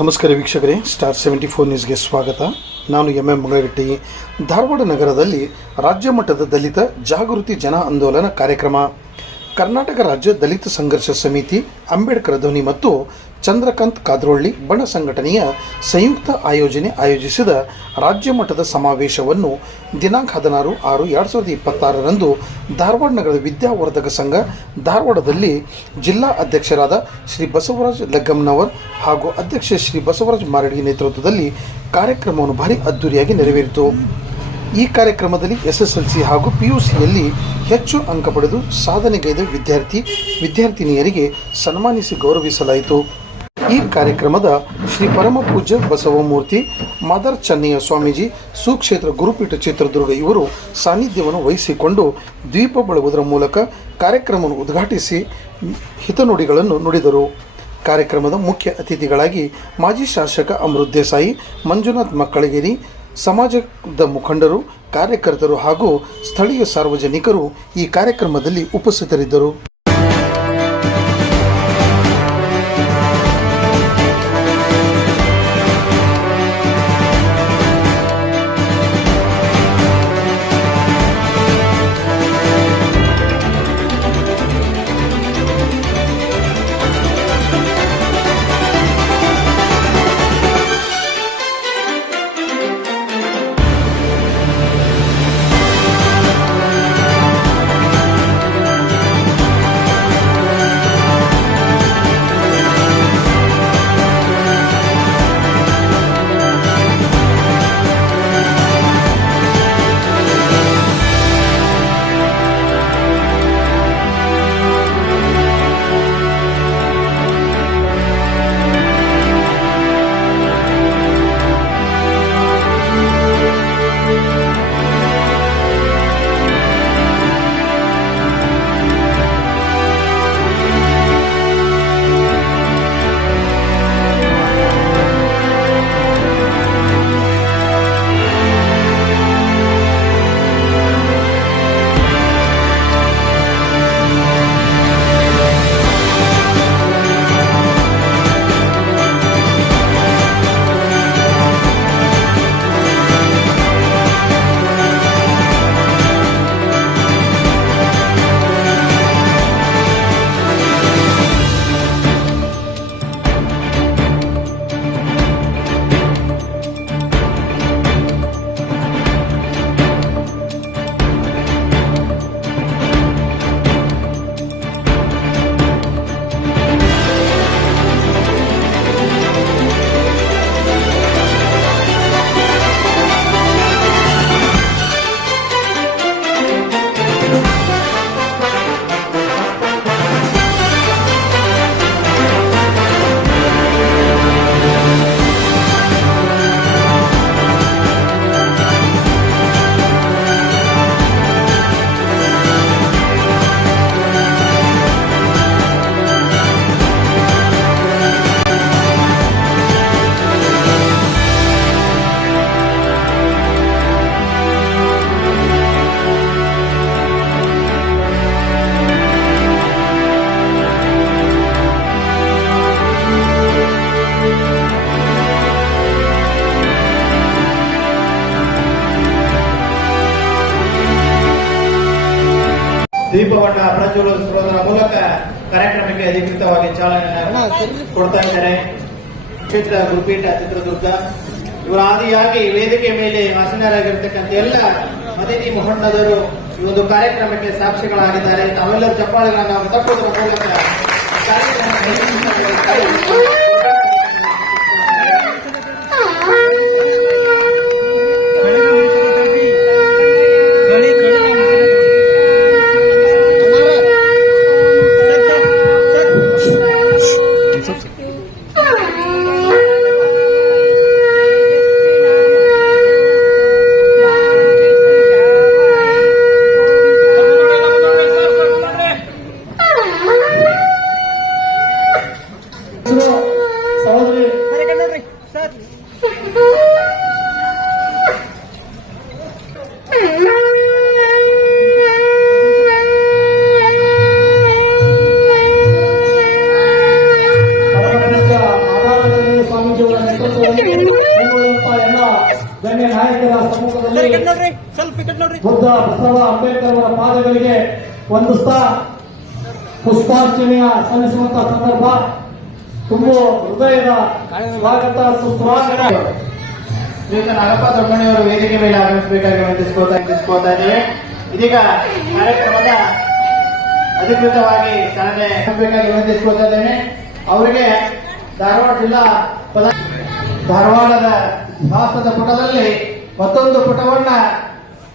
ನಮಸ್ಕಾರ ವೀಕ್ಷಕರೇ, ಸ್ಟಾರ್ 74 ನ್ಯೂಸ್ಗೆ ಸ್ವಾಗತ. ನಾನು ಎಂ ಮಂಗಳಗಟ್ಟಿ. ಧಾರವಾಡ ನಗರದಲ್ಲಿ ರಾಜ್ಯ ಮಟ್ಟದ ದಲಿತ ಜಾಗೃತಿ ಜನ ಆಂದೋಲನ ಕಾರ್ಯಕ್ರಮ. ಕರ್ನಾಟಕ ರಾಜ್ಯ ದಲಿತ ಸಂಘರ್ಷ ಸಮಿತಿ, ಅಂಬೇಡ್ಕರ್ ಧ್ವನಿ ಮತ್ತು ಚಂದ್ರಕಾಂತ್ ಕಾದ್ರೋಳ್ಳಿ ಬಣ ಸಂಘಟನೆಯ ಸಂಯುಕ್ತ ಆಯೋಜಿಸಿದ ರಾಜ್ಯ ಮಟ್ಟದ ಸಮಾವೇಶವನ್ನು ದಿನಾಂಕ 16/6/2026ರಂದು ಧಾರವಾಡ ನಗರದ ವಿದ್ಯಾವರ್ಧಕ ಸಂಘ ಧಾರವಾಡದಲ್ಲಿ ಜಿಲ್ಲಾ ಅಧ್ಯಕ್ಷರಾದ ಶ್ರೀ ಬಸವರಾಜ್ ಲಗ್ಗಮ್ನವರ್ ಹಾಗೂ ಅಧ್ಯಕ್ಷ ಶ್ರೀ ಬಸವರಾಜ್ ಮಾರಡಿ ನೇತೃತ್ವದಲ್ಲಿ ಕಾರ್ಯಕ್ರಮವನ್ನು ಭಾರಿ ಅದ್ದೂರಿಯಾಗಿ ನೆರವೇರಿತು. ಈ ಕಾರ್ಯಕ್ರಮದಲ್ಲಿ SSLC ಹಾಗೂ PUCಯಲ್ಲಿ ಹೆಚ್ಚು ಅಂಕ ಪಡೆದು ಸಾಧನೆಗೈದ ವಿದ್ಯಾರ್ಥಿನಿಯರಿಗೆ ಸನ್ಮಾನಿಸಿ ಗೌರವಿಸಲಾಯಿತು. ಈ ಕಾರ್ಯಕ್ರಮದ ಶ್ರೀ ಪರಮ ಪೂಜ್ಯ ಬಸವಮೂರ್ತಿ ಮಾದರ್ ಚೆನ್ನಯ್ಯ ಸ್ವಾಮೀಜಿ ಸುಕ್ಷೇತ್ರ ಗುರುಪೀಠ ಚಿತ್ರದುರ್ಗ ಇವರು ಸಾನ್ನಿಧ್ಯವನ್ನು ವಹಿಸಿಕೊಂಡು ದ್ವೀಪ ಬಳಗುವುದರ ಮೂಲಕ ಕಾರ್ಯಕ್ರಮವನ್ನು ಉದ್ಘಾಟಿಸಿ ಹಿತನುಡಿಗಳನ್ನು ನುಡಿದರು. ಕಾರ್ಯಕ್ರಮದ ಮುಖ್ಯ ಅತಿಥಿಗಳಾಗಿ ಮಾಜಿ ಶಾಸಕ ಅಮೃತ್ ದೇಸಾಯಿ, ಮಂಜುನಾಥ್ ಮಕ್ಕಳಗೇರಿ, ಸಮಾಜದ ಮುಖಂಡರು, ಕಾರ್ಯಕರ್ತರು ಹಾಗೂ ಸ್ಥಳೀಯ ಸಾರ್ವಜನಿಕರು ಈ ಕಾರ್ಯಕ್ರಮದಲ್ಲಿ ಉಪಸ್ಥಿತರಿದ್ದರು. ದೀಪವನ್ನ ಪ್ರಜ್ವಲಿಸುವುದರ ಮೂಲಕ ಕಾರ್ಯಕ್ರಮಕ್ಕೆ ಅಧಿಕೃತವಾಗಿ ಚಾಲನೆ ಕೊಡ್ತಾ ಇದ್ದಾರೆ. ಕ್ಷೇತ್ರ ಗುರುಪೀಠ ಚಿತ್ರದುರ್ಗ ಇವರ ಆದಿಯಾಗಿ ವೇದಿಕೆ ಮೇಲೆ ಆಸೀನರಾಗಿರ್ತಕ್ಕಂಥ ಎಲ್ಲ ಅತಿಥಿ ಮುಖಂಡರು ಈ ಒಂದು ಕಾರ್ಯಕ್ರಮಕ್ಕೆ ಸಾಕ್ಷಿಗಳಾಗಿದ್ದಾರೆ. ತಾವೆಲ್ಲರೂ ಚಪ್ಪಾಳೆಗಳನ್ನು ನಾವು ತಪ್ಪುವುದರ ಮೂಲಕ ಬುದ್ಧ ಬಸವ ಅಂಬೇಡ್ಕರ್ ಅವರ ಪಾದಗಳಿಗೆ ವಂದಿಸ್ತಾ ಪುಷ್ಪಾರ್ಚನೆಯ ಸಲ್ಲಿಸುವಂತಹ ಸಂದರ್ಭ ತುಂಬು ಹೃದಯದ ಸ್ವಾಗತ ಸುಸ್ವಾಗತ. ಶ್ರೀಯುತ ನಾಗಪ್ಪ ದೊಡ್ಡಮಣಿಯವರು ವೇದಿಕೆ ಮೇಲೆ ಆಗಮಿಸಬೇಕಾಗಿ ವಿನಂತಿಸಿಕೊಳ್ತಾ ಇದ್ದೇವೆ. ಇದೀಗ ಕಾರ್ಯಕ್ರಮದ ಅಧಿಕೃತವಾಗಿ ಚಾಲನೆ ಆಗಬೇಕಾಗಿ ವಿನಂತಿಸಿಕೊಳ್ತಾ ಇದ್ದೇನೆ. ಅವರಿಗೆ ಧಾರವಾಡ ಜಿಲ್ಲಾ ಧಾರವಾಡದ ಇತಿಹಾಸದ ಪುಟದಲ್ಲಿ ಮತ್ತೊಂದು ಪುಟವನ್ನ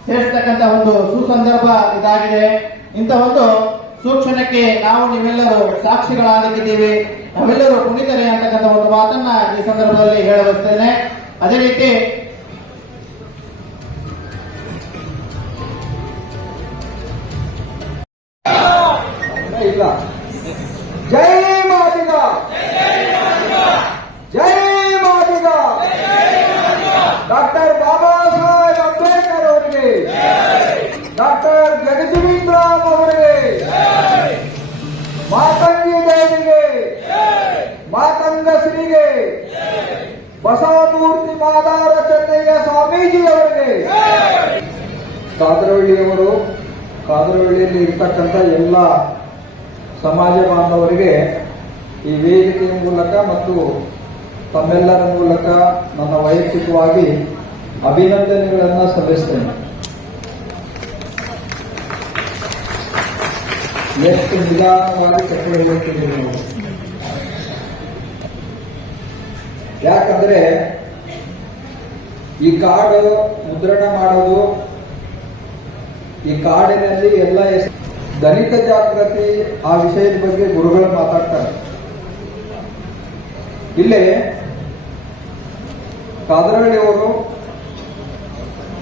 ಸೇರಿಸತಕ್ಕಂತ ಒಂದು ಸುಸಂದರ್ಭ ಇದಾಗಿದೆ. ಇಂಥ ಒಂದು ಸೂಕ್ಷಣಕ್ಕೆ ನಾವು ನೀವೆಲ್ಲರೂ ಸಾಕ್ಷಿಗಳಾಗಿದ್ದೀವಿ, ನಾವೆಲ್ಲರೂ ಪುನೀತರೇ ಅಂತಕ್ಕಂಥ ಒಂದು ಮಾತನ್ನ ಈ ಸಂದರ್ಭದಲ್ಲಿ ಹೇಳಬಯಸ್ತೇನೆ. ಅದೇ ರೀತಿ ಇಲ್ಲ ಜೈ ಮಾದಿಗ, ಜೈ ಮಾದಿಗ, ಡಾಕ್ಟರ್ ಬಾಬಾ ಸಾಹೇಬ್ ಅಂಬೇಡ್ಕರ್ ಅವರಿಗೆ, ಡಾಕ್ಟರ್ ಜಗಜೀವನ್ ರಾಮ್ ಅವರಿಗೆ, ಮಾತಂಗಿ ದೇವಿಗೆ, ಮಾತಂಗ ಶ್ರೀಗೆ, ಬಸವಮೂರ್ತಿ ಮಾದಾರ ಚೆನ್ನಯ್ಯ ಸ್ವಾಮೀಜಿ ಅವರಿಗೆ, ಕಾದರಹಳ್ಳಿಯವರು, ಕಾದರಹಳ್ಳಿಯಲ್ಲಿ ಇರ್ತಕ್ಕಂಥ ಎಲ್ಲ ಸಮಾಜ ಬಾಂಧವರಿಗೆ ಈ ವೇದಿಕೆಯ ಮೂಲಕ ಮತ್ತು ತಮ್ಮೆಲ್ಲರ ಮೂಲಕ ನನ್ನ ವೈಯಕ್ತಿಕವಾಗಿ ಅಭಿನಂದನೆಗಳನ್ನು ಸಲ್ಲಿಸ್ತೇನೆ. ಎಷ್ಟು ನಿಧಾನವಾಗಿ ಚಪ್ಪಲಿ ಹೋಗ್ತಿದ್ದೀವಿ ನಾವು. ಯಾಕಂದ್ರೆ ಈ ಕಾರ್ಡ್ ಮುದ್ರಣ ಮಾಡೋದು, ಈ ಕಾರ್ಡಿನಲ್ಲಿ ಎಲ್ಲ ದಲಿತ ಜಾಗೃತಿ ಆ ವಿಷಯದ ಬಗ್ಗೆ ಗುರುಗಳು ಮಾತಾಡ್ತಾರೆ. ಇಲ್ಲೇ ಕಾದರಹಳ್ಳಿಯವರು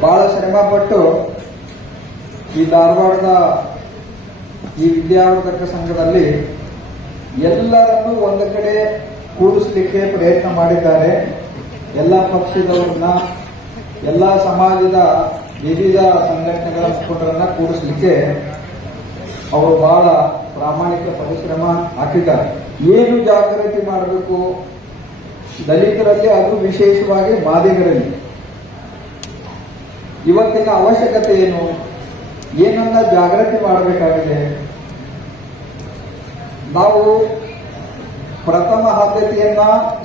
ಬಹಳ ಶ್ರಮ ಪಟ್ಟು ಈ ಧಾರವಾಡದ ಈ ವಿದ್ಯಾವರ್ಧಕ ಸಂಘದಲ್ಲಿ ಎಲ್ಲರನ್ನೂ ಒಂದು ಕಡೆ ಕೂಡಿಸ್ಲಿಕ್ಕೆ ಪ್ರಯತ್ನ ಮಾಡಿದ್ದಾರೆ. ಎಲ್ಲ ಪಕ್ಷದವರನ್ನ, ಎಲ್ಲ ಸಮಾಜದ ವಿವಿಧ ಸಂಘಟನೆಗಳ ಮುಖಂಡರನ್ನ ಕೂಡಿಸ್ಲಿಕ್ಕೆ ಅವರು ಬಹಳ ಪ್ರಾಮಾಣಿಕ ಪರಿಶ್ರಮ ಹಾಕಿದ್ದಾರೆ. ಏನು ಜಾಗೃತಿ ಮಾಡಬೇಕು ದಲಿತರಲ್ಲಿ, ಅದು ವಿಶೇಷವಾಗಿ ಮಾದಿಗರಲ್ಲಿ ಇವತ್ತಿನ ಅವಶ್ಯಕತೆ ಏನು, ಏನನ್ನ ಜಾಗೃತಿ ಮಾಡಬೇಕಾಗಿದೆ. ನಾವು ಪ್ರಥಮ ಆದ್ಯತೆಯನ್ನ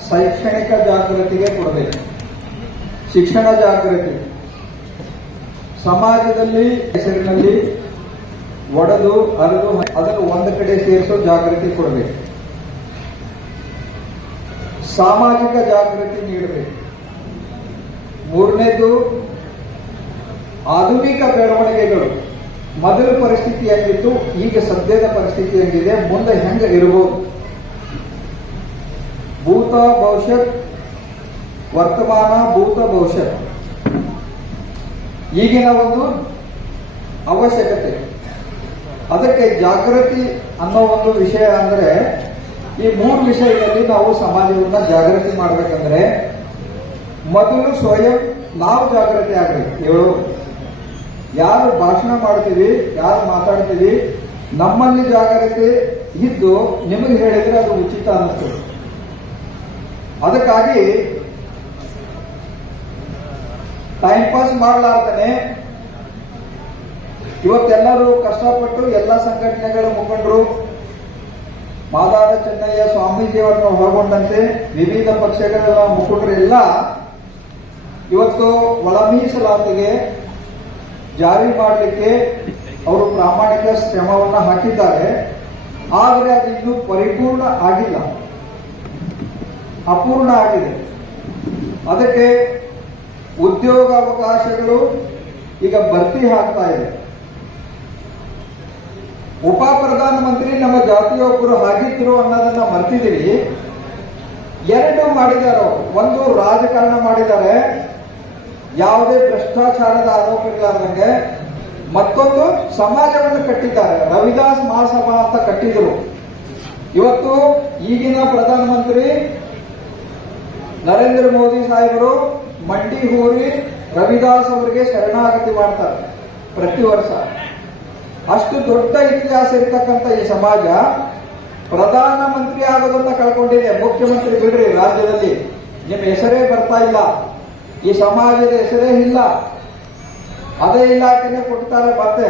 ಶೈಕ್ಷಣಿಕ ಜಾಗೃತಿಗೆ ಕೊಡಬೇಕು. ಶಿಕ್ಷಣ ಜಾಗೃತಿ ಸಮಾಜದಲ್ಲಿ ಹೆಸರಿನಲ್ಲಿ ಒಡೆದು ಅರೆದು ಅದನ್ನು ಒಂದು ಕಡೆ ಸೇರಿಸೋ ಜಾಗೃತಿ ಕೊಡಬೇಕು. ಸಾಮಾಜಿಕ ಜಾಗೃತಿ ನೀಡಬೇಕು. ಮೂರನೇದು ಆಧುನಿಕ ಬೆಳವಣಿಗೆಗಳು. ಮೊದಲ ಪರಿಸ್ಥಿತಿ ಹೆಂಗಿತ್ತು, ಈಗ ಸದ್ಯದ ಪರಿಸ್ಥಿತಿ ಹೆಂಗಿದೆ, ಮುಂದೆ ಹೆಂಗ ಇರಬಹುದು. ಭೂತ ಭವಿಷ್ಯತ್, ವರ್ತಮಾನ ಭೂತ ಭವಿಷ್ಯತ್, ಈಗಿನ ಒಂದು ಅವಶ್ಯಕತೆ. ಅದಕ್ಕೆ ಜಾಗೃತಿ ಅನ್ನೋ ಒಂದು ವಿಷಯ ಅಂದ್ರೆ, ಈ ಮೂರು ವಿಷಯದಲ್ಲಿ ನಾವು ಸಮಾಜವನ್ನ ಜಾಗೃತಿ ಮಾಡಬೇಕಂದ್ರೆ ಮೊದಲು ಸ್ವಯಂ ನಾವು ಜಾಗೃತಿ ಆಗಬೇಕು. ಯಾರು ಭಾಷಣ ಮಾಡ್ತೀವಿ, ಯಾರು ಮಾತಾಡ್ತೀವಿ, ನಮ್ಮಲ್ಲಿ ಜಾಗೃತಿ ಇದ್ದು ನಿಮಗೆ ಹೇಳಿದ್ರೆ ಅದು ಉಚಿತ ಅನ್ನಿಸ್ತದೆ. ಅದಕ್ಕಾಗಿ ಟೈಮ್ ಪಾಸ್ ಮಾಡಲಾರ್ತಾನೆ ಇವತ್ತೆಲ್ಲರೂ ಕಷ್ಟಪಟ್ಟು ಎಲ್ಲ ಸಂಘಟನೆಗಳ ಮುಖಂಡರು, ಮಾದಾರ ಚೆನ್ನಯ್ಯ ಸ್ವಾಮೀಜಿಯವರನ್ನು ಒಳಗೊಂಡಂತೆ ವಿವಿಧ ಪಕ್ಷಗಳ ಮುಖಂಡರೆಲ್ಲ ಇವತ್ತು ಒಳ ಮೀಸಲಾತಿಗೆ ಜಾರಿ ಮಾಡಲಿಕ್ಕೆ ಅವರು ಪ್ರಾಮಾಣಿಕ ಶ್ರಮವನ್ನು ಹಾಕಿದ್ದಾರೆ. ಆದರೆ ಅದು ಇನ್ನೂ ಪರಿಪೂರ್ಣ ಆಗಿಲ್ಲ, ಅಪೂರ್ಣ ಆಗಿದೆ. ಅದಕ್ಕೆ ಉದ್ಯೋಗಾವಕಾಶಗಳು ಈಗ ಭರ್ತಿ ಆಗ್ತಾ ಇದೆ. ಉಪ ಪ್ರಧಾನಮಂತ್ರಿ ನಮ್ಮ ಜಾತಿಯೊಬ್ಬರು ಆಗಿದ್ರು ಅನ್ನೋದನ್ನ ಮರ್ತಿದ್ದೀವಿ. ಎರಡು ಮಾಡಿದ್ದಾರೆ. ಒಂದು ರಾಜಕಾರಣ ಮಾಡಿದ್ದಾರೆ, ಯಾವುದೇ ಭ್ರಷ್ಟಾಚಾರದ ಆರೋಪ ಇರಲಾರ್ದಂಗೆ. ಮತ್ತೊಂದು ಸಮಾಜವನ್ನು ಕಟ್ಟಿದ್ದಾರೆ. ರವಿದಾಸ್ ಮಹಾಸಭಾ ಅಂತ ಕಟ್ಟಿದ್ರು. ಇವತ್ತು ಈಗಿನ ಪ್ರಧಾನಮಂತ್ರಿ ನರೇಂದ್ರ ಮೋದಿ ಸಾಹೇಬರು ಮಂಡಿ ಹೂರಿ ರವಿದಾಸ್ ಅವರಿಗೆ ಶರಣಾಗತಿ ಮಾಡ್ತಾರೆ ಪ್ರತಿ ವರ್ಷ. ಅಷ್ಟು ದೊಡ್ಡ ಇತಿಹಾಸ ಇರ್ತಕ್ಕಂಥ ಈ ಸಮಾಜ ಪ್ರಧಾನಮಂತ್ರಿ ಆಗೋದನ್ನ ಕಳ್ಕೊಂಡಿದೆ. ಮುಖ್ಯಮಂತ್ರಿ ಬಿಡ್ರಿ, ರಾಜ್ಯದಲ್ಲಿ ನಿಮ್ಮ ಹೆಸರೇ ಬರ್ತಾ ಇಲ್ಲ, ಈ ಸಮಾಜದ ಹೆಸರೇ ಇಲ್ಲ. ಅದೇ ಇಲಾಖೆನೇ ಕೊಡ್ತಾರೆ. ಮತ್ತೆ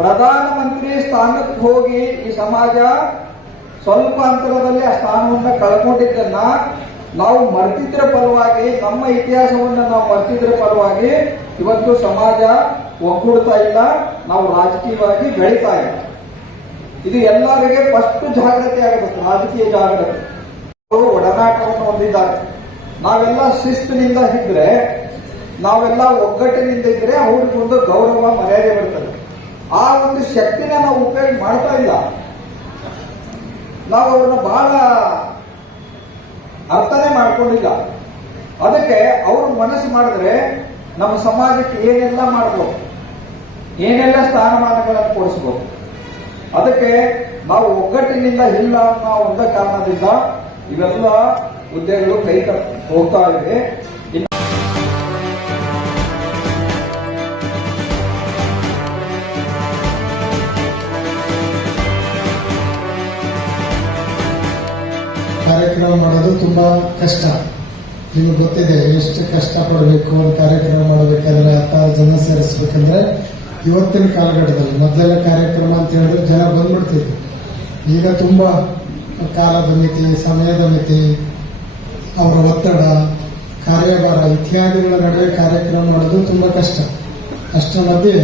ಪ್ರಧಾನಮಂತ್ರಿ ಸ್ಥಾನಕ್ಕೆ ಹೋಗಿ ಈ ಸಮಾಜ ಸ್ವಲ್ಪ ಅಂತರದಲ್ಲಿ ಆ ಸ್ಥಾನವನ್ನ ಕಳ್ಕೊಂಡಿದ್ದನ್ನ ನಾವು ಮರ್ತಿದ್ರ ಪರವಾಗಿ, ನಮ್ಮ ಇತಿಹಾಸವನ್ನ ನಾವು ಮರ್ತಿದ್ರ ಪರವಾಗಿ ಇವತ್ತು ಸಮಾಜ ಒಗ್ಗೂಡ್ತಾ ಇಲ್ಲ, ನಾವು ರಾಜಕೀಯವಾಗಿ ಬೆಳೀತಾ ಇಲ್ಲ. ಇದು ಎಲ್ಲರಿಗೆ ಫಸ್ಟ್ ಜಾಗೃತಿ ಆಗಬೇಕು, ರಾಜಕೀಯ ಜಾಗೃತಿ. ಅವರು ಒಡನಾಟವನ್ನು ಹೊಂದಿದ್ದಾರೆ. ನಾವೆಲ್ಲ ಶಿಸ್ತಿನಿಂದ ಇದ್ರೆ, ನಾವೆಲ್ಲ ಒಗ್ಗಟ್ಟಿನಿಂದ ಇದ್ರೆ ಅವ್ರಿಗೊಂದು ಗೌರವ ಮರ್ಯಾದೆ ಬರ್ತದೆ. ಆ ಒಂದು ಶಕ್ತಿನ ನಾವು ಉಪಯೋಗ ಮಾಡ್ತಾ ಇಲ್ಲ. ನಾವು ಅವ್ರನ್ನ ಬಹಳ ಅರ್ಥನೇ ಮಾಡ್ಕೊಂಡಿಲ್ಲ. ಅದಕ್ಕೆ ಅವರು ಮನಸ್ಸು ಮಾಡಿದ್ರೆ ನಮ್ಮ ಸಮಾಜಕ್ಕೆ ಏನೆಲ್ಲ ಮಾಡ್ಬೋದು, ಏನೆಲ್ಲ ಸ್ಥಾನಮಾನಗಳನ್ನು ಕೊಡಿಸ್ಬೋದು. ಅದಕ್ಕೆ ನಾವು ಒಗ್ಗಟ್ಟಿನಿಂದ ಇಲ್ಲ ಅನ್ನೋ ಒಂದೇ ಕಾರಣದಿಂದ ಇವೆಲ್ಲ ಹುದ್ದೆಗಳು ಕೈ ಹೋಗ್ತಾ ಇವೆ. ಕಾರ್ಯಕ್ರಮ ಮಾಡೋದು ತುಂಬಾ ಕಷ್ಟ. ನಿಮಗೆ ಗೊತ್ತಿದೆ ಎಷ್ಟು ಕಷ್ಟ ಪಡಬೇಕು ಒಂದು ಕಾರ್ಯಕ್ರಮ ಮಾಡಬೇಕಾದ್ರೆ, ಜನ ಸೇರಿಸ್ಬೇಕಂದ್ರೆ. ಇವತ್ತಿನ ಕಾಲಘಟ್ಟದಲ್ಲಿ ಮೊದಲೆಲ್ಲ ಕಾರ್ಯಕ್ರಮ ಅಂತ ಹೇಳಿದ್ರೆ ಜನ ಬಂದ್ಬಿಡ್ತಿದ್ರು. ಈಗ ತುಂಬಾ ಕಾಲದ ಮಿತಿ, ಸಮಯದ ಮಿತಿ, ಅವರ ಒತ್ತಡ, ಕಾರ್ಯಭಾರ ಇತ್ಯಾದಿಗಳ ನಡುವೆ ಕಾರ್ಯಕ್ರಮ ಮಾಡೋದು ತುಂಬಾ ಕಷ್ಟ. ಅಷ್ಟರ ಮಧ್ಯೆ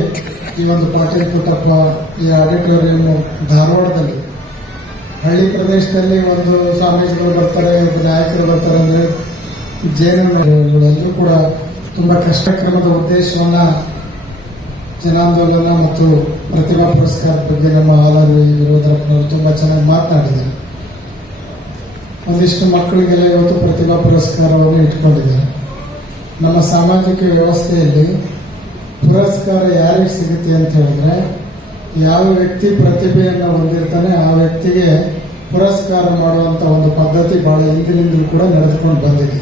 ಈ ಒಂದು ಪಾಟೀಲ್ ಪುಟ್ಟಪ್ಪ ಈ ಆಡಿಟೋರಿಯಂ ಧಾರವಾಡದಲ್ಲಿ, ಹಳ್ಳಿ ಪ್ರದೇಶದಲ್ಲಿ ಒಂದು ಸ್ವಾಮೀಜಿಗಳು ಬರ್ತಾರೆ, ನಾಯಕರು ಬರ್ತಾರೆ ಅಂದ್ರೆ ಎಲ್ಲರೂ ಕೂಡ ತುಂಬಾ ಕಷ್ಟಕ್ರಮದ ಉದ್ದೇಶವನ್ನ ಜನಾಂದೋಲನ ಮತ್ತು ಪ್ರತಿಭಾ ಪುರಸ್ಕಾರದ ಬಗ್ಗೆ ನಮ್ಮ ಆಲಾರಿ ವಿರೋಧರಪ್ಪನವರು ತುಂಬಾ ಚೆನ್ನಾಗಿ ಮಾತನಾಡಿದ್ದಾರೆ. ಒಂದಿಷ್ಟು ಮಕ್ಕಳಿಗೆಲ್ಲ ಇವತ್ತು ಪ್ರತಿಭಾ ಪುರಸ್ಕಾರವನ್ನು ಇಟ್ಕೊಂಡಿದ್ದಾರೆ. ನಮ್ಮ ಸಾಮಾಜಿಕ ವ್ಯವಸ್ಥೆಯಲ್ಲಿ ಪುರಸ್ಕಾರ ಯಾರಿಗೆ ಸಿಗುತ್ತೆ ಅಂತ ಹೇಳಿದ್ರೆ, ಯಾವ ವ್ಯಕ್ತಿ ಪ್ರತಿಭೆಯನ್ನು ಹೊಂದಿರ್ತಾನೆ ಆ ವ್ಯಕ್ತಿಗೆ ಪುರಸ್ಕಾರ ಮಾಡುವಂತ ಒಂದು ಪದ್ಧತಿ ಬಹಳ ಹಿಂದಿನಿಂದಲೂ ಕೂಡ ನಡೆದುಕೊಂಡು ಬಂದಿದೆ.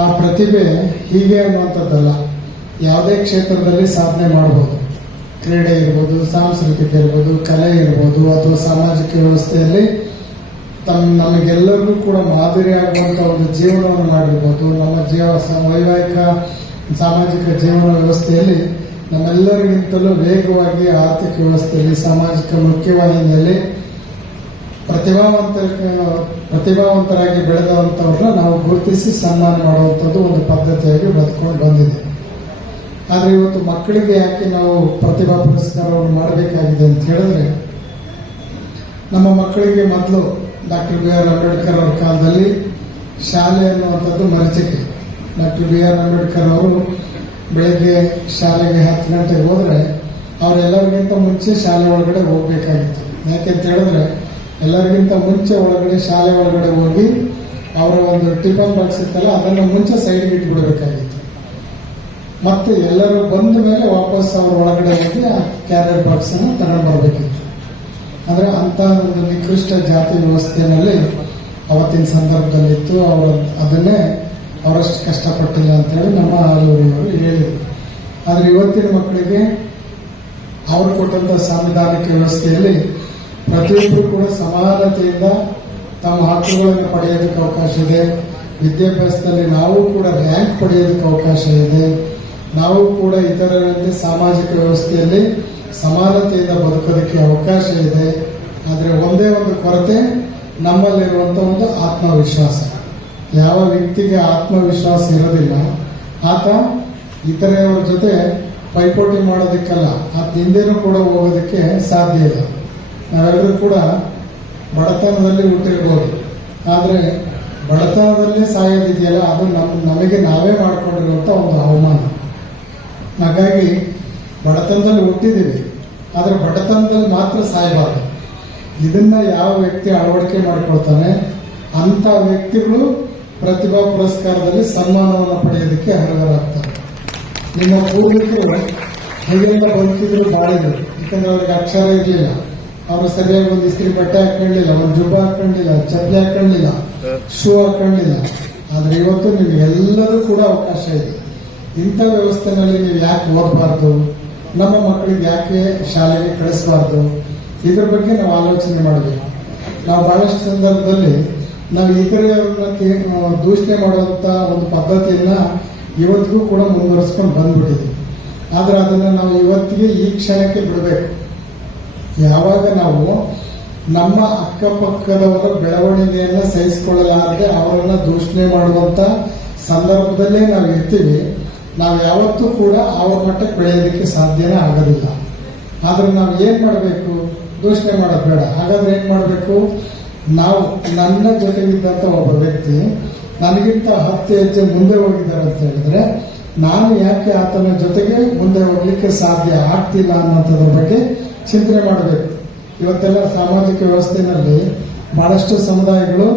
ಆ ಪ್ರತಿಭೆ ಹೀಗೆ ಅನ್ನುವಂಥದ್ದಲ್ಲ, ಯಾವುದೇ ಕ್ಷೇತ್ರದಲ್ಲಿ ಸಾಧನೆ ಮಾಡಬಹುದು. ಕ್ರೀಡೆ ಇರ್ಬೋದು, ಸಾಂಸ್ಕೃತಿಕ ಇರ್ಬೋದು, ಕಲೆ ಇರ್ಬೋದು, ಅಥವಾ ಸಾಮಾಜಿಕ ವ್ಯವಸ್ಥೆಯಲ್ಲಿ ನಮಗೆಲ್ಲರಿಗೂ ಕೂಡ ಮಾದರಿ ಆಗುವಂತ ಒಂದು ಜೀವನವನ್ನು ಮಾಡಿರ್ಬೋದು. ನಮ್ಮ ವೈವಾಹಿಕ ಸಾಮಾಜಿಕ ಜೀವನ ವ್ಯವಸ್ಥೆಯಲ್ಲಿ ನಮ್ಮೆಲ್ಲರಿಗಿಂತಲೂ ವೇಗವಾಗಿ ಆರ್ಥಿಕ ವ್ಯವಸ್ಥೆಯಲ್ಲಿ, ಸಾಮಾಜಿಕ ಮುಖ್ಯವಾಹಿನಿಯಲ್ಲಿ ಪ್ರತಿಭಾವಂತರಾಗಿ ಬೆಳೆದಂಥವ್ರನ್ನ ನಾವು ಗುರುತಿಸಿ ಸನ್ಮಾನ ಮಾಡುವಂಥದ್ದು ಒಂದು ಪದ್ಧತಿಯಾಗಿ ಬದುಕೊಂಡು ಬಂದಿದೆ. ಆದರೆ ಇವತ್ತು ಮಕ್ಕಳಿಗೆ ಯಾಕೆ ನಾವು ಪ್ರತಿಭಾ ಪುರಸ್ಕಾರವನ್ನು ಮಾಡಬೇಕಾಗಿದೆ ಅಂತ ಹೇಳಿದ್ರೆ, ನಮ್ಮ ಮಕ್ಕಳಿಗೆ ಮೊದಲು ಡಾಕ್ಟರ್ ಬಿ ಆರ್ ಅಂಬೇಡ್ಕರ್ ಅವರ ಕಾಲದಲ್ಲಿ ಶಾಲೆ ಅನ್ನುವಂಥದ್ದು ಮರೀಚಿಕೆ. ಡಾಕ್ಟರ್ ಬಿ ಆರ್ ಅಂಬೇಡ್ಕರ್ ಅವರು ಬೆಳಗ್ಗೆ ಶಾಲೆಗೆ 10 ಗಂಟೆಗೆ ಹೋದ್ರೆ ಅವರೆಲ್ಲರಿಗಿಂತ ಮುಂಚೆ ಶಾಲೆ ಒಳಗಡೆ ಹೋಗ್ಬೇಕಾಗಿತ್ತು. ಯಾಕೆಂತ ಹೇಳಿದ್ರೆ ಎಲ್ಲರಿಗಿಂತ ಮುಂಚೆ ಶಾಲೆ ಒಳಗಡೆ ಹೋಗಿ ಅವರ ಒಂದು ಟಿಫನ್ ಬಾಕ್ಸ್ ಇತ್ತಲ್ಲ ಅದನ್ನು ಮುಂಚೆ ಸೈಡ್ಗೆ ಇಟ್ಬಿಡ್ಬೇಕಾಗಿತ್ತು. ಮತ್ತೆ ಎಲ್ಲರೂ ಬಂದ ಮೇಲೆ ವಾಪಸ್ ಅವ್ರ ಒಳಗಡೆ ಹೋಗಿ ಆ ಕ್ಯಾರಿಯರ್ ಬಾಕ್ಸ್ ಅನ್ನು ತಗೊಂಡು ಬರಬೇಕಿತ್ತು. ಅಂದ್ರೆ ಅಂತ ಒಂದು ನಿಕೃಷ್ಟ ಜಾತಿ ವ್ಯವಸ್ಥೆಯಲ್ಲಿ ಅವತ್ತಿನ ಸಂದರ್ಭದಲ್ಲಿ ಇತ್ತು. ಅದನ್ನೇ ಅವರಷ್ಟು ಕಷ್ಟಪಟ್ಟಿಲ್ಲ ಅಂತೇಳಿ ನಮ್ಮ ಆಲೂರಿಯವರು ಹೇಳಿದರು. ಆದ್ರೆ ಇವತ್ತಿನ ಮಕ್ಕಳಿಗೆ ಅವರು ಕೊಟ್ಟಂತ ಸಾಂವಿಧಾನಿಕ ವ್ಯವಸ್ಥೆಯಲ್ಲಿ ಪ್ರತಿಯೊಬ್ಬರು ಕೂಡ ಸಮಾನತೆಯಿಂದ ತಮ್ಮ ಹಕ್ಕುಗಳನ್ನು ಪಡೆಯೋದಕ್ಕೆ ಅವಕಾಶ ಇದೆ. ವಿದ್ಯಾಭ್ಯಾಸದಲ್ಲಿ ನಾವು ಕೂಡ ರ್ಯಾಂಕ್ ಪಡೆಯೋದಕ್ಕೆ ಅವಕಾಶ ಇದೆ. ನಾವು ಕೂಡ ಇತರರಂತೆ ಸಾಮಾಜಿಕ ವ್ಯವಸ್ಥೆಯಲ್ಲಿ ಸಮಾನತೆಯಿಂದ ಬದುಕೋದಕ್ಕೆ ಅವಕಾಶ ಇದೆ. ಆದರೆ ಒಂದೇ ಒಂದು ಕೊರತೆ, ನಮ್ಮಲ್ಲಿರುವಂತ ಒಂದು ಆತ್ಮವಿಶ್ವಾಸ. ಯಾವ ವ್ಯಕ್ತಿಗೆ ಆತ್ಮವಿಶ್ವಾಸ ಇರೋದಿಲ್ಲ ಆತ ಇತರೆಯವರ ಜೊತೆ ಪೈಪೋಟಿ ಮಾಡೋದಕ್ಕಲ್ಲ, ಆತ ಹಿಂದೆನೂ ಕೂಡ ಹೋಗೋದಕ್ಕೆ ಸಾಧ್ಯ ಇಲ್ಲ. ನಾವೆಲ್ಲರೂ ಕೂಡ ಬಡತನದಲ್ಲಿ ಹುಟ್ಟಿರ್ಬೋದು, ಆದರೆ ಬಡತನದಲ್ಲೇ ಸಾಯೋದಿದೆಯಲ್ಲ ಅದು ನಮಗೆ ನಾವೇ ಮಾಡ್ಕೊಂಡಿರುವಂತ ಒಂದು ಅವಮಾನ. ಹಾಗಾಗಿ ಬಡತನದಲ್ಲಿ ಹುಟ್ಟಿದ್ದೀವಿ, ಆದರೆ ಬಡತನದಲ್ಲಿ ಮಾತ್ರ ಸಾಯಬಾರದು. ಇದನ್ನ ಯಾವ ವ್ಯಕ್ತಿ ಅಳವಡಿಕೆ ಮಾಡಿಕೊಳ್ತಾನೆ ಅಂತ ವ್ಯಕ್ತಿಗಳು ಪ್ರತಿಭಾ ಪುರಸ್ಕಾರದಲ್ಲಿ ಸನ್ಮಾನವನ್ನು ಪಡೆಯೋದಕ್ಕೆ ಅರ್ಹರಾಗ್ತಾರೆ. ನಿಮ್ಮ ಪೂರ್ವಿಕರು ಹೇಗೆಲ್ಲ ಬದುಕಿದ್ರು ಬಾಳಿದ್ರು, ಯಾಕಂದ್ರೆ ಅವ್ರಿಗೆ ಅಕ್ಷರ ಇರಲಿಲ್ಲ, ಅವರು ಸರಿಯಾಗಿ ಒಂದು ಇಸ್ತ್ರಿ ಬಟ್ಟೆ ಹಾಕೊಂಡಿಲ್ಲ, ಒಂದು ಜುಬ್ಬ ಹಾಕೊಂಡಿಲ್ಲ, ಚಪ್ಪಲಿ ಹಾಕೊಂಡಿಲ್ಲ, ಶೂ ಹಾಕೊಂಡಿಲ್ಲ. ಆದ್ರೆ ಇವತ್ತು ನಿಮ್ಗೆಲ್ಲರೂ ಕೂಡ ಅವಕಾಶ ಇದೆ. ಇಂಥ ವ್ಯವಸ್ಥೆನಲ್ಲಿ ನೀವು ಯಾಕೆ ಓದಬಾರ್ದು, ನಮ್ಮ ಮಕ್ಕಳಿಗೆ ಯಾಕೆ ಶಾಲೆಗೆ ಕಳಿಸಬಾರ್ದು, ಇದ್ರ ಬಗ್ಗೆ ನಾವು ಆಲೋಚನೆ ಮಾಡಬೇಕು. ನಾವು ಬಹಳಷ್ಟು ಸಂದರ್ಭದಲ್ಲಿ ನಾವು ಇತರರನ್ನ ದೂಷಣೆ ಮಾಡುವಂತ ಒಂದು ಪದ್ಧತಿಯನ್ನ ಇವತ್ತಿಗೂ ಕೂಡ ಮುಂದುವರಿಸ್ಕೊಂಡು ಬಂದ್ಬಿಟ್ಟಿದ್ವಿ. ಆದರೆ ಅದನ್ನು ನಾವು ಇವತ್ತಿಗೆ ಈ ಕ್ಷಣಕ್ಕೆ ಬಿಡಬೇಕು. ಯಾವಾಗ ನಾವು ನಮ್ಮ ಅಕ್ಕಪಕ್ಕದವರ ಬೆಳವಣಿಗೆಯನ್ನು ಸಹಿಸಿಕೊಳ್ಳಲಾರದೆ ಅವರನ್ನು ದೂಷಣೆ ಮಾಡುವಂಥ ಸಂದರ್ಭದಲ್ಲೇ ನಾವು ಇರ್ತೀವಿ, ನಾವು ಯಾವತ್ತೂ ಕೂಡ ಅವ್ರ ಮಟ್ಟಕ್ಕೆ ಬೆಳೆಯೋದಕ್ಕೆ ಸಾಧ್ಯನೇ ಆಗೋದಿಲ್ಲ. ಆದರೆ ನಾವು ಏನು ಮಾಡಬೇಕು? ದೂಷಣೆ ಮಾಡೋದು ಬೇಡ. ಹಾಗಾದ್ರೆ ಏನು ಮಾಡಬೇಕು? ನಾವು ನನ್ನ ಜೊತೆಗಿದ್ದಂಥ ಒಬ್ಬ ವ್ಯಕ್ತಿ ನನಗಿಂತ 10 ಹೆಜ್ಜೆ ಮುಂದೆ ಹೋಗಿದ್ದಾರೆ ಅಂತ ಹೇಳಿದ್ರೆ ನಾನು ಯಾಕೆ ಆತನ ಜೊತೆಗೆ ಮುಂದೆ ಹೋಗ್ಲಿಕ್ಕೆ ಸಾಧ್ಯ ಆಗ್ತಿಲ್ಲ ಅನ್ನೋದ್ರ ಬಗ್ಗೆ ಚಿಂತನೆ ಮಾಡಬೇಕು. ಇವತ್ತೆಲ್ಲ ಸಾಮಾಜಿಕ ವ್ಯವಸ್ಥೆಯಲ್ಲಿ ಬಹಳಷ್ಟು ಸಮುದಾಯಗಳು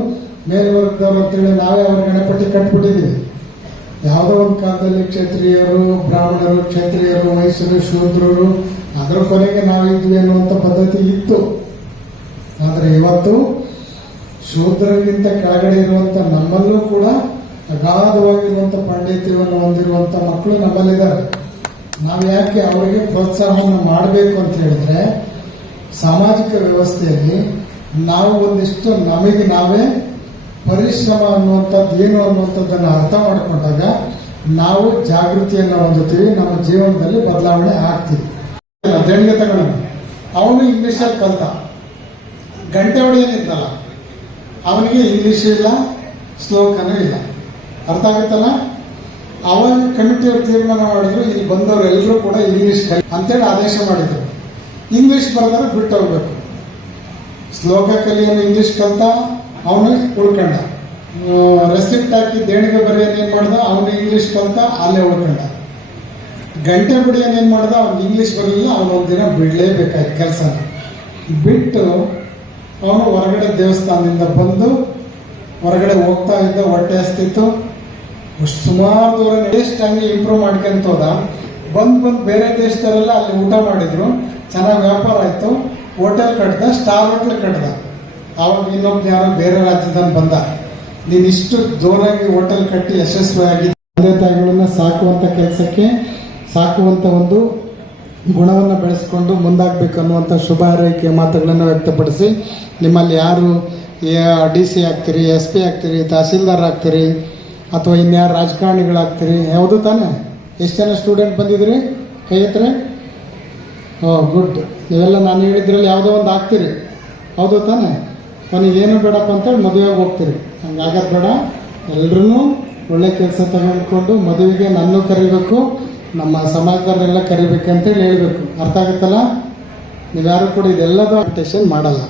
ಮೇಲ್ವರ್ಗದವರು ಅಂತೇಳಿ ನಾವೇ ಅವ್ರ ಗಣಪತಿ ಕಟ್ಬಿಟ್ಟಿದ್ದೀವಿ. ಯಾವುದೋ ಒಂದು ಕಾಲದಲ್ಲಿ ಕ್ಷತ್ರಿಯರು, ಬ್ರಾಹ್ಮಣರು, ಕ್ಷತ್ರಿಯರು, ವೈಶ್ಯರು, ಶೂದ್ರರು, ಅದರ ಕೊನೆಗೆ ನಾವಿದ್ವಿ ಅನ್ನುವಂಥ ಪದ್ಧತಿ ಇತ್ತು. ಆದರೆ ಇವತ್ತು ಶೂದ್ರರಿಗಿಂತ ಕೆಳಗಡೆ ಇರುವಂಥ ನಮ್ಮಲ್ಲೂ ಕೂಡ ಅಗಾಧವಾಗಿರುವಂಥ ಪಾಂಡಿತ್ಯವನ್ನು ಹೊಂದಿರುವಂಥ ಮಕ್ಕಳು ನಮ್ಮಲ್ಲಿದ್ದಾರೆ. ನಾವು ಯಾಕೆ ಅವರಿಗೆ ಪ್ರೋತ್ಸಾಹವನ್ನು ಮಾಡಬೇಕು ಅಂತ ಹೇಳಿದ್ರೆ, ಸಾಮಾಜಿಕ ವ್ಯವಸ್ಥೆಯಲ್ಲಿ ನಾವು ಒಂದಿಷ್ಟು ನಮಗೆ ನಾವೇ ಪರಿಶ್ರಮ ಅನ್ನುವಂಥದ್ದು ಏನು ಅನ್ನುವಂಥದ್ದನ್ನು ಅರ್ಥ ಮಾಡಿಕೊಂಡಾಗ ನಾವು ಜಾಗೃತಿಯನ್ನು ಹೊಂದುತ್ತೀವಿ, ನಮ್ಮ ಜೀವನದಲ್ಲಿ ಬದಲಾವಣೆ ಆಗ್ತೀವಿ. ದೇಣಿಗೆ ತಗೊಂಡು ಅವನು ಇಂಗ್ಲೀಷಲ್ಲಿ ಕಲ್ತ, ಗಂಟೆ ಹೊಡೆಯೇನಿದ್ದಲ್ಲ ಅವನಿಗೆ ಇಂಗ್ಲೀಷ್ ಇಲ್ಲ, ಶ್ಲೋಕನೂ ಇಲ್ಲ. ಅರ್ಥ ಆಗುತ್ತಲ್ಲ? ಅವಾಗ ಕಮಿಟಿಯವರು ತೀರ್ಮಾನ ಮಾಡಿದ್ರು, ಇಲ್ಲಿ ಬಂದವರು ಎಲ್ಲರೂ ಕೂಡ ಇಂಗ್ಲೀಷ್ ಅಂತೇಳಿ ಆದೇಶ ಮಾಡಿದ್ರು. ಇಂಗ್ಲೀಷ್ ಬರೆದ್ರೆ ಬಿಟ್ಟು ಹೋಗ್ಬೇಕು. ಶ್ಲೋಕ ಕಲಿಯನ್ನು ಇಂಗ್ಲೀಷ್ ಕಲ್ತ, ಅವನು ಉಳ್ಕೊಂಡ. ರೆಸಿಪ್ಟ್ ಹಾಕಿ ದೇಣಿಗೆ ಬರೆಯೋನು ಏನು ಮಾಡ್ದ, ಅವನು ಇಂಗ್ಲೀಷ್ ಕಲ್ತ, ಅಲ್ಲೇ ಉಳ್ಕೊಂಡ. ಗಂಟೆ ಬಿಡಿಯೋನು ಏನು ಮಾಡ್ದ, ಅವ್ನಿಗೆ ಇಂಗ್ಲೀಷ್ ಬರಲಿಲ್ಲ, ಅವನು ಒಂದಿನ ಬಿಡಲೇಬೇಕಾಯ್ತು ಕೆಲಸನ. ಬಿಟ್ಟು ಅವನು ಹೊರಗಡೆ ದೇವಸ್ಥಾನದಿಂದ ಬಂದು ಹೊರಗಡೆ ಹೋಗ್ತಾ ಇದ್ದ, ಹೊಟ್ಟೆ ಹಸ್ತಿತ್ತು, ಸುಮಾರು ದೂರ ಎಷ್ಟು ಹಂಗೆ ಇಂಪ್ರೂವ್ ಮಾಡ್ಕೊಂತ ಹೋದ. ಬಂದು ಬೇರೆ ದೇಶದಲ್ಲೆಲ್ಲ ಅಲ್ಲಿ ಊಟ ಮಾಡಿದ್ರು, ಚೆನ್ನಾಗಿ ವ್ಯಾಪಾರ ಆಯಿತು, ಹೋಟೆಲ್ ಕಟ್ಟಿದ, ಸ್ಟಾರ್ ಹೋಟೆಲ್ ಕಟ್ಟಿದ. ಆವಾಗ ಇನ್ನೊಬ್ಬ ಯಾರೋ ಬೇರೆ ರಾಜ್ಯದಲ್ಲಿ ಬಂದ, ನೀನು ಇಷ್ಟು ಜೋರಾಗಿ ಹೋಟೆಲ್ ಕಟ್ಟಿ ಯಶಸ್ವಿಯಾಗಿ ತಂದೆ ತಾಯಿಗಳನ್ನ ಸಾಕುವಂಥ ಕೆಲಸಕ್ಕೆ ಸಾಕುವಂಥ ಒಂದು ಗುಣವನ್ನು ಬೆಳೆಸ್ಕೊಂಡು ಮುಂದಾಗಬೇಕು ಅನ್ನುವಂಥ ಶುಭ ಹಾರೈಕೆಯ ಮಾತುಗಳನ್ನು ವ್ಯಕ್ತಪಡಿಸಿ, ನಿಮ್ಮಲ್ಲಿ ಯಾರು DC ಆಗ್ತೀರಿ, SP ಆಗ್ತೀರಿ, ತಹಸೀಲ್ದಾರ್ ಆಗ್ತೀರಿ, ಅಥವಾ ಇನ್ಯಾರು ರಾಜಕಾರಣಿಗಳಾಗ್ತೀರಿ, ಯಾವುದು ತಾನೇ? ಎಷ್ಟು ಜನ ಸ್ಟೂಡೆಂಟ್ ಬಂದಿದ್ರಿ? ಕೈ ಹತ್ರ? ಗುಡ್. ನೀವೆಲ್ಲ ನಾನು ಹೇಳಿದ್ರಲ್ಲಿ ಯಾವುದೋ ಒಂದು ಆಗ್ತೀರಿ, ಹೌದು ತಾನೇ? ನನಗೇನು ಬೇಡಪ್ಪ ಅಂತೇಳಿ ಮದುವೆಗೆ ಹೋಗ್ತೀರಿ. ಹಂಗಾಗದು ಬೇಡ. ಎಲ್ಲರೂ ಒಳ್ಳೆ ಕೆಲಸ ತಗೊಂಡ್ಕೊಂಡು ಮದುವೆಗೆ ನನ್ನೂ ಕರಿಬೇಕು, ನಮ್ಮ ಸಮಾಜದವರೆಲ್ಲ ಕರಿಬೇಕಂತೇಳಿ ಹೇಳಬೇಕು. ಅರ್ಥ ಆಗುತ್ತಲ್ಲ? ನೀವ್ಯಾರು ಕೂಡ ಇದೆಲ್ಲದೂ ಅಪ್ಟೇಷನ್ ಮಾಡಲ್ಲ,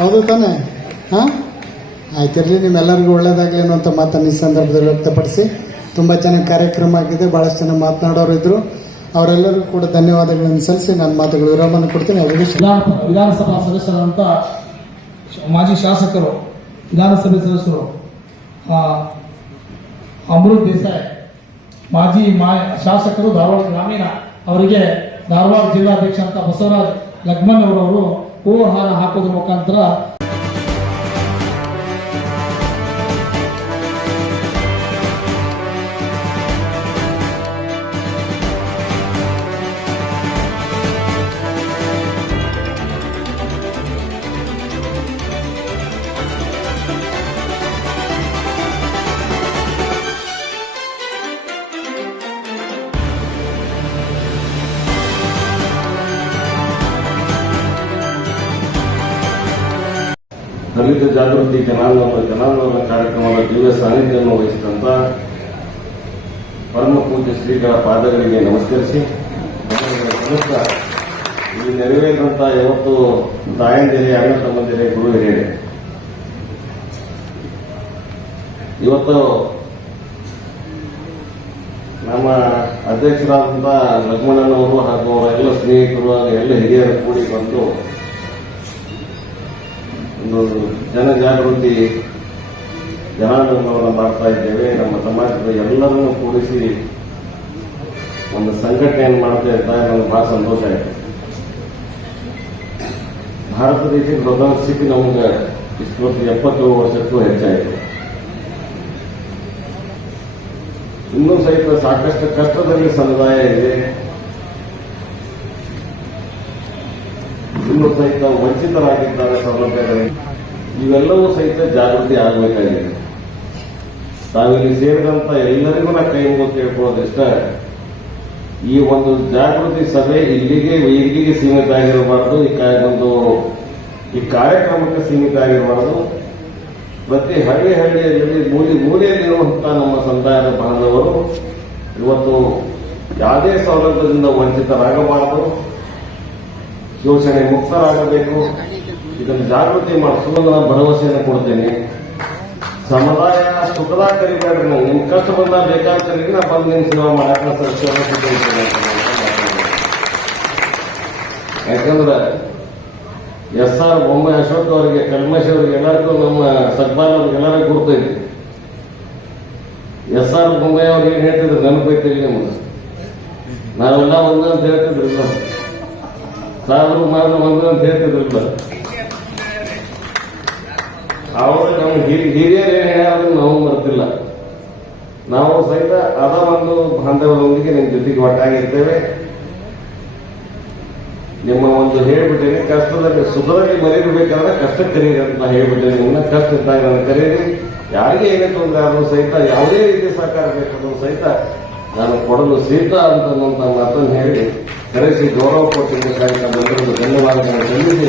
ಹೌದು ತಾನೇ? ಹಾಂ, ಆಯ್ತಿರಲಿ. ನಿಮ್ಮೆಲ್ಲರಿಗೂ ಒಳ್ಳೇದಾಗಲಿ ಅನ್ನುವಂಥ ಮಾತನ್ನು ಈ ಸಂದರ್ಭದಲ್ಲಿ ವ್ಯಕ್ತಪಡಿಸಿ, ತುಂಬ ಚೆನ್ನಾಗಿ ಕಾರ್ಯಕ್ರಮ ಆಗಿದೆ, ಭಾಳಷ್ಟು ಜನ ಮಾತನಾಡೋರು ಇದ್ದರು, ಅವರೆಲ್ಲರಿಗೂ ಕೂಡ ಧನ್ಯವಾದಗಳನ್ನು ಸಲ್ಲಿಸಿ ನಾನು ಮಾತುಗಳು ವಿರಾಮವನ್ನು ಕೊಡ್ತೀನಿ. ಅವರಿಗೆ ವಿಧಾನಸಭಾ ಸದಸ್ಯರಂತ ಮಾಜಿ ಶಾಸಕರು, ವಿಧಾನಸಭೆ ಸದಸ್ಯರು ಅಮೃತ್ ದೇಸಾಯಿ, ಮಾಜಿ ಶಾಸಕರು ಧಾರವಾಡ ಗ್ರಾಮೀಣ, ಅವರಿಗೆ ಧಾರವಾಡ ಜಿಲ್ಲಾಧ್ಯಕ್ಷ ಅಂತ ಬಸವರಾಜ್ ಲಗ್ಮನ್ ಅವರವರು ಹೂವು ಹಾರ ಹಾಕೋದ್ರ ಮುಖಾಂತರ ದಲಿತ ಜಾಗೃತಿ ಜನಾಂದೋಲನ ಕಾರ್ಯಕ್ರಮದ ದಿವ್ಯ ಸಾನ್ನಿಧ್ಯವನ್ನು ವಹಿಸಿದಂತ ಪರಮ ಪೂಜ್ಯ ಶ್ರೀಗಳ ಪಾದಗಳಿಗೆ ನಮಸ್ಕರಿಸಿ, ಈ ನೆರವೇರಿದಂತ ಇವತ್ತು ತಾಯಂದಿರೆ, ಅಣ್ಣ ತಮ್ಮಂದಿರೆ, ಗುರು ಹಿರಿಯರೇ, ಇವತ್ತು ನಮ್ಮ ಅಧ್ಯಕ್ಷರಾದಂಥ ಲಕ್ಷ್ಮಣನವರು ಹಾಗೂ ಅವರ ಎಲ್ಲ ಸ್ನೇಹಿತರು ಹಾಗೂ ಎಲ್ಲ ಹಿರಿಯರು ಕೂಡಿ ಬಂದು ಒಂದು ಜನಜಾಗೃತಿ ಜನಾಂದೋಲನವನ್ನು ಮಾಡ್ತಾ ಇದ್ದೇವೆ. ನಮ್ಮ ಸಮಾಜದ ಎಲ್ಲರನ್ನು ಕೂಡಿಸಿ ಒಂದು ಸಂಘಟನೆಯನ್ನು ಮಾಡ್ತಾ ಇದ್ದಾಗ ನನಗೆ ಬಹಳ ಸಂತೋಷ ಆಯಿತು. ಭಾರತ ದೇಶದ ಸ್ವತಂತ್ರ ಸ್ಥಿತಿ ನಮಗೆ ಇಷ್ಟು 77 ವರ್ಷಕ್ಕೂ ಹೆಚ್ಚಾಯಿತು. ಇನ್ನೂ ಸಹಿತ ಸಾಕಷ್ಟು ಕಷ್ಟದಲ್ಲಿ ಸಮುದಾಯ ಇದೆ, ಇನ್ನೂ ಸಹಿತ ವಂಚಿತರಾಗಿದ್ದಾರೆ ಸೌಲಭ್ಯಗಳಿಗೆ. ಇವೆಲ್ಲವೂ ಸಹಿತ ಜಾಗೃತಿ ಆಗಬೇಕಾಗಿದೆ. ತಾವಿಲ್ಲಿ ಸೇರಿದಂತ ಎಲ್ಲರಿಗೂ ನಾ ಕೈ ಮುಗಿದು ಕೇಳ್ಕೊಳ್ಳೋದು ಇಷ್ಟ, ಈ ಒಂದು ಜಾಗೃತಿ ಸಭೆ ಇಲ್ಲಿಗೆ ಸೀಮಿತ ಆಗಿರಬಾರ್ದು, ಈ ಕಾರ್ಯಕ್ರಮಕ್ಕೆ ಸೀಮಿತ ಆಗಿರಬಾರ್ದು. ಪ್ರತಿ ಹಳ್ಳಿಯಲ್ಲಿ ಮೂಲೆಯಲ್ಲಿರುವಂತಹ ನಮ್ಮ ಸಮುದಾಯದ ಬಾಂಧವರು ಇವತ್ತು ಯಾವುದೇ ಸೌಲಭ್ಯದಿಂದ ವಂಚಿತರಾಗಬಾರದು, ಶೋಷಣೆ ಮುಕ್ತರಾಗಬೇಕು. ಇದನ್ನು ಜಾಗೃತಿ ಮಾಡಿಸುವ ನಾನು ಭರವಸೆಯನ್ನು ಕೊಡ್ತೇನೆ. ಸಮುದಾಯ ಸುಖದ ಕರಿಬೇಡ್ರಿ, ನಿಮ್ ಕಷ್ಟ ಬಂದಾಗ ಬೇಕಾದ ಕರೀರಿ, ನಾ ಬಂದು ನಿಮ್ ಸೇವಾ ಮಾಡಕ್ಕೆ ಯಾಕಂದ್ರೆ SR ಬೊಮ್ಮಾಯಿ ಅಶೋಕ್ ಅವರಿಗೆ, ಕಲ್ಮೇಶ್ ಅವರಿಗೆ, ಎಲ್ಲರಿಗೂ ನಮ್ಮ ಸಕ್ಬಾಲ್ ಅವ್ರಿಗೆ ಎಲ್ಲರಿಗೂ ಗುರ್ತೈತಿ. SR ಬೊಮ್ಮಾಯಿ ಅವ್ರಿಗೆ ಏನ್ ಹೇಳ್ತಿದ್ರು ನೆನಪೈತಿಲ್ಲ ನಿಮ್ಗೆ? ನಾವೆಲ್ಲ ಒಂದು ಅಂತ ಹೇಳ್ತಿದ್ರಿಲ್ಲ, ಸಾಧು ಮಾತ್ರ ಒಂದು ಅಂತ ಹೇಳ್ತಿದ್ರಿಲ್ಲ. ಅವರು ನಮ್ಮ ಹಿರಿಯರು ಏನ್ ಹೇಳೋದನ್ನ ನಾವು ಬರ್ತಿಲ್ಲ. ನಾವು ಸಹಿತ ಅದ ಒಂದು ಬಾಂಧವ್ಯದೊಂದಿಗೆ ನಿಮ್ಮ ಜೊತೆಗೆ ಒಟ್ಟಾಗಿರ್ತೇವೆ. ನಿಮ್ಮ ಒಂದು ಹೇಳ್ಬಿಟ್ಟೇನೆ, ಕಷ್ಟದಲ್ಲಿ ಸುಖದಲ್ಲಿ ಮರಿಬೇಕಾದ್ರೆ ಕಷ್ಟಕ್ಕೆ ಕರೀರಿ ಅಂತ ಹೇಳ್ಬಿಟ್ಟೇನೆ. ನಿಮ್ಮನ್ನ ಕಷ್ಟ ಇದ್ದಾಗ ನಾನು ಕರೀರಿ, ಯಾರಿಗೆ ಏನೇ ತೊಂದರೆ ಆದರೂ ಸಹಿತ ಯಾವುದೇ ರೀತಿ ಸಹಕಾರ ಬೇಕಾದ್ರೂ ಸಹಿತ ನಾನು ಕೊಡಲು ಸಿದ್ಧ ಅಂತನ್ನುವಂತ ಮಾತನ್ನು ಹೇಳಿ ಕರೆಸಿ ಗೌರವ ಕೊಟ್ಟಿದ್ದಕ್ಕಾಗಿ ನಮ್ಮೆಲ್ಲರಿಗೂ ಧನ್ಯವಾದಗಳನ್ನು ಸಲ್ಲಿಸಿ,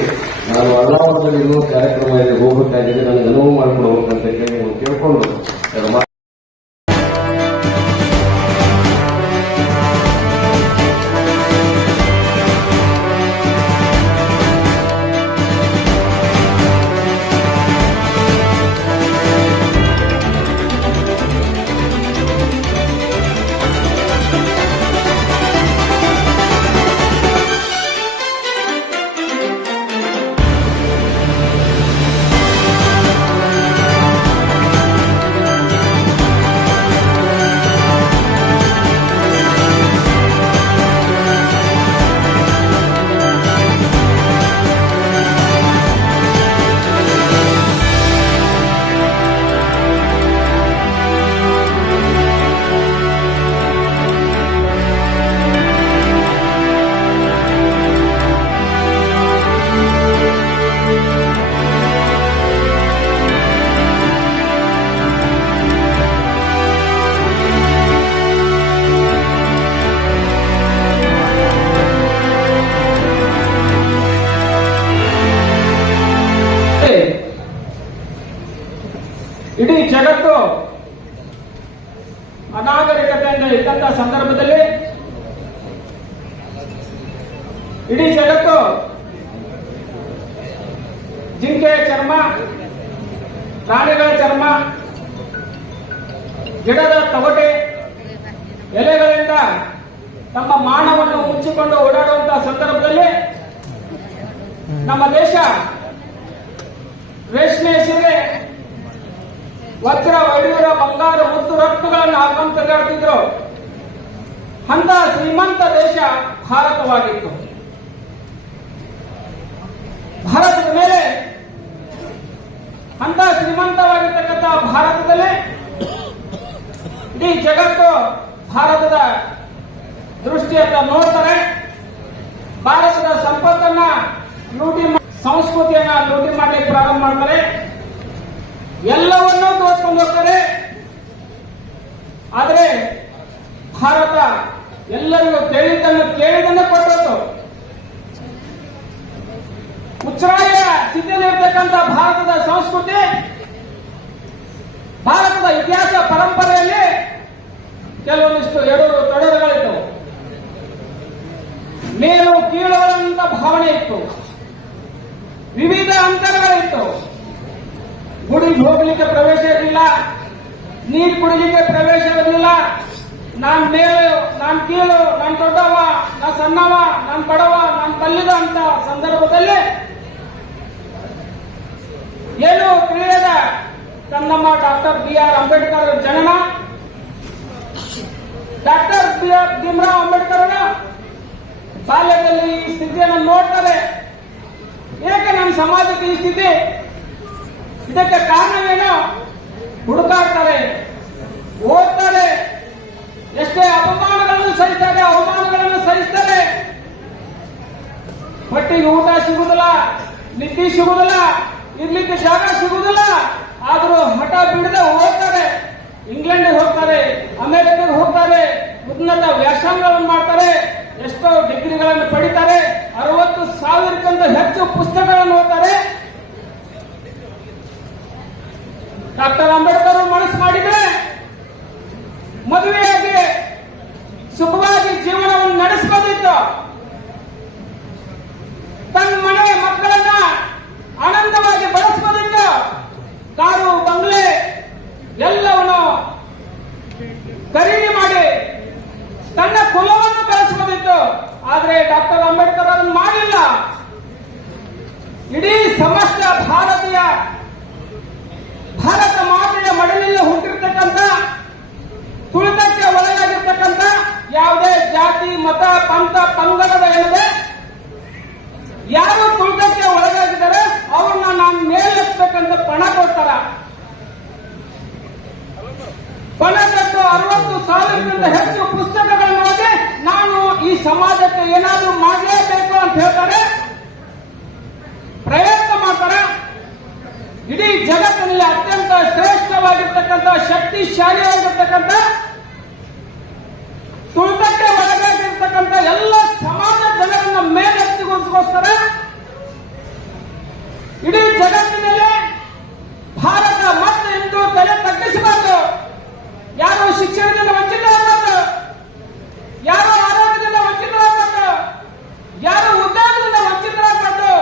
ನಾನು ಅಳ್ಳಾವರದಲ್ಲಿ ಇನ್ನೂ ಕಾರ್ಯಕ್ರಮದಲ್ಲಿ ಹೋಗಬೇಕಾಗಿದೆ, ನನಗೆ ಅನುವು ಮಾಡಿಕೊಡ್ಬೇಕಂತ ಕೇಳಿಕೊಂಡು ಇಡೀ ಜಗತ್ತು ಅನಾಗರಿಕತೆಯಿಂದ ಇದ್ದಂತಹ ಸಂದರ್ಭದಲ್ಲಿ ಇಡೀ ಜಗತ್ತು ಜಿಂಕೆಯ ಚರ್ಮ, ಪ್ರಾಣಿಗಳ ಚರ್ಮ, ಗಿಡದ ತೊಗಟೆ ಎಲೆಗಳಿಂದ ತಮ್ಮ ಮಾನವನ್ನು ಮುಚ್ಚಿಕೊಂಡು ಓಡಾಡುವಂತಹ ಸಂದರ್ಭದಲ್ಲಿ ನಮ್ಮ ದೇಶ ರೇಷ್ಮೆ ಸೀರೆ, ವಜ್ರ ವೈಡೂರ ಬಂಗಾರ ಮುತ್ತು ರತ್ನಗಳನ್ನು ಹಾಕೊಂಡು ತಿರುಗಾಡ್ತಿದ್ರು. ಅಂತ ಶ್ರೀಮಂತ ದೇಶ ಭಾರತವಾಗಿತ್ತು. ಭಾರತದ ಮೇಲೆ ಅಂತ ಶ್ರೀಮಂತವಾಗಿರ್ತಕ್ಕಂಥ ಭಾರತದಲ್ಲಿ ಇಡೀ ಜಗತ್ತು ಭಾರತದ ದೃಷ್ಟಿಯತ್ತ ನೋಡ್ತಾರೆ. ಭಾರತದ ಸಂಪತ್ತನ್ನ ಲೂಟಿ, ಸಂಸ್ಕೃತಿಯನ್ನ ಲೂಟಿ ಮಾಡಲಿಕ್ಕೆ ಪ್ರಾರಂಭ ಮಾಡ್ತಾರೆ. ಎಲ್ಲವನ್ನೂ ತೋರಿಸ್ಕೊಂಡು ಹೋಗ್ತಾರೆ. ಆದರೆ ಭಾರತ ಎಲ್ಲರಿಗೂ ಕೇಳಿದ್ದನ್ನು ಕೊಟ್ಟದ್ದು. ಉಚ್ಛ್ರಾಯ ಸ್ಥಿತಿಯಲ್ಲಿರ್ತಕ್ಕಂಥ ಭಾರತದ ಸಂಸ್ಕೃತಿ, ಭಾರತದ ಇತಿಹಾಸ ಪರಂಪರೆಯಲ್ಲಿ ಕೆಲವೊಂದಿಷ್ಟು ಎಡರು ತೊಡರುಗಳಿತ್ತು. ಮೇಲು ಕೀಳುವಂತ ಭಾವನೆ ಇತ್ತು. ವಿವಿಧ ಅಂತರಗಳಿತ್ತು. ಗುಡಿಗೆ ಹೋಗ್ಲಿಕ್ಕೆ ಪ್ರವೇಶ ಇರಲಿಲ್ಲ, ನೀರು ಕುಡಿಲಿಕ್ಕೆ ಪ್ರವೇಶ ಇರಲಿಲ್ಲ. ನಾನ್ ಮೇಲು, ನಾನ್ ಕೀಳು, ನಾನ್ ದೊಡ್ಡವ, ನಾನ್ ಸಣ್ಣವ, ನಾನ್ ಬಡವ, ನಾನ್ ಕಲ್ಲಿದ ಅಂತ ಸಂದರ್ಭದಲ್ಲಿ ಏನು ತಿಳಿಯದ ತನ್ನಮ್ಮ ಡಾಕ್ಟರ್ BR ಅಂಬೇಡ್ಕರ್ ಜನನ, ಡಾಕ್ಟರ್ ಭೀಮರಾವ್ ಅಂಬೇಡ್ಕರ್ ಬಾಲ್ಯದಲ್ಲಿ ಈ ಸ್ಥಿತಿಯನ್ನು ನೋಡ್ತಾರೆ. ಏಕೆ ನಮ್ಮ ಸಮಾಜಕ್ಕೆ ಈ ಸ್ಥಿತಿ, ಇದಕ್ಕೆ ಕಾರಣವೇನು ಹುಡುಕಾಡ್ತಾರೆ, ಓದ್ತಾರೆ. ಎಷ್ಟೇ ಅವಮಾನಗಳನ್ನು ಸಹಿಸ್ತಾರೆ. ಹೊಟ್ಟೆಗೆ ಊಟ ಸಿಗುದಿಲ್ಲ, ನಿದ್ದೆ ಸಿಗುದಿಲ್ಲ, ಇರ್ಲಿಕ್ಕೆ ಜಾಗ ಸಿಗುದಿಲ್ಲ. ಆದರೂ ಹಠ ಬಿಡದೆ ಹೋಗ್ತಾರೆ. ಇಂಗ್ಲೆಂಡ್ಗೆ ಹೋಗ್ತಾರೆ, ಅಮೆರಿಕಕ್ಕೆ ಹೋಗ್ತಾರೆ, ಉನ್ನತ ವ್ಯಾಸಂಗವನ್ನು ಮಾಡ್ತಾರೆ, ಎಷ್ಟೋ ಡಿಗ್ರಿಗಳನ್ನು ಪಡಿತಾರೆ, 60,000ಕ್ಕಿಂತ ಹೆಚ್ಚು ಪುಸ್ತಕಗಳನ್ನು ಓದ್ತಾರೆ. ಡಾಕ್ಟರ್ ಅಂಬೇಡ್ಕರ್ ಮನಸ್ಸು ಮಾಡಿದ್ರೆ ಮದುವೆಯಾಗಿ ಸುಖವಾಗಿ ಜೀವನವನ್ನು ನಡೆಸಬಹುದಿತ್ತು. ತನ್ನ ಮನೆ ಮಕ್ಕಳನ್ನ ಆನಂದವಾಗಿ ಬಳಸಬಹುದಿತ್ತು. ಕಾರು ಬಂಗ್ಲೆ ಎಲ್ಲವನ್ನು ಖರೀದಿ ಮಾಡಿ ತನ್ನ ಕುಲವನ್ನು ಬೆಳೆಸಬಹುದಿತ್ತು. ಆದ್ರೆ ಡಾಕ್ಟರ್ ಅಂಬೇಡ್ಕರ್ ಅದನ್ನು ಮಾಡಿಲ್ಲ. ಇಡೀ ಸಮಸ್ತ ಭಾರತ ಮಾತೆಯ ಮಡಿಲಿನಲ್ಲಿ ಹುಟ್ಟಿರ್ತಕ್ಕಂಥ, ತುಳಿತಕ್ಕೆ ಒಳಗಾಗಿರ್ತಕ್ಕಂಥ ಯಾವುದೇ ಜಾತಿ ಮತ ಪಂಥ ಪಂಗಡದ ಎನ್ನದೆ ಯಾರು ತುಳಿತಕ್ಕೆ ಒಳಗಾಗಿದ್ದಾರೆ ಅವ್ರನ್ನ ನಾನು ಮೇಲೆತ್ತಬೇಕಂತ ಪಣ ಕೊಡ್ತಾರ. ಪಣ ಕೊಟ್ಟು 60,000ಕ್ಕಿಂತ ಹೆಚ್ಚು ಪುಸ್ತಕಗಳನ್ನು ಓದಿ ನಾನು ಈ ಸಮಾಜಕ್ಕೆ ಏನಾದರೂ ಮಾಡಲೇಬೇಕು ಅಂತ ಹೇಳ್ತಾರೆ, ಪ್ರಯತ್ನ ಮಾಡ್ತಾರೆ. ಇಡೀ ಜಗತ್ತಿನಲ್ಲಿ ಅತ್ಯಂತ ಶ್ರೇಷ್ಠವಾಗಿರ್ತಕ್ಕಂಥ, ಶಕ್ತಿಶಾಲಿಯಾಗಿರ್ತಕ್ಕಂಥ, ತುಳಿತಕ್ಕೆ ಒಳಗಾಗಿರ್ತಕ್ಕಂಥ ಎಲ್ಲ ಸಮಾಜ ಜನರನ್ನ ಮೇಲೆತ್ತಿಗೋಸ್ಕರ ಇಡೀ ಜಗತ್ತಿನಲ್ಲಿ ಭಾರತ ಮತ್ತೆ ಎಂದು ತಲೆ ತಗ್ಗಿಸಬಾರದು. ಯಾರು ಶಿಕ್ಷಣದಿಂದ ವಂಚಿತರಾಗಬಾರದು, ಯಾರು ಆರೋಗ್ಯದಿಂದ ವಂಚಿತರಾಗಬಾರದು, ಯಾರು ಉದ್ಯೋಗದಿಂದ ವಂಚಿತರಾಗಬಾರದು,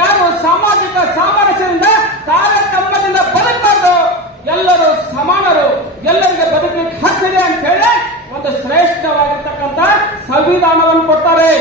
ಯಾರು ಸಾಮಾಜಿಕ ಸಾಮರಸ್ಯದಿಂದ ತಾರತಮ್ಯದಿಂದ ಬದುಕಬಾರದು. ಎಲ್ಲರೂ ಸಮಾನರು, ಎಲ್ಲರಿಗೆ ಬದುಕಲಿಕ್ಕೆ ಹಕ್ಕಿದೆ ಅಂತ ಹೇಳಿ ಒಂದು ಶ್ರೇಷ್ಠವಾಗಿರ್ತಕ್ಕಂಥ ಸಂವಿಧಾನವನ್ನು ಕೊಡ್ತಾರೆ.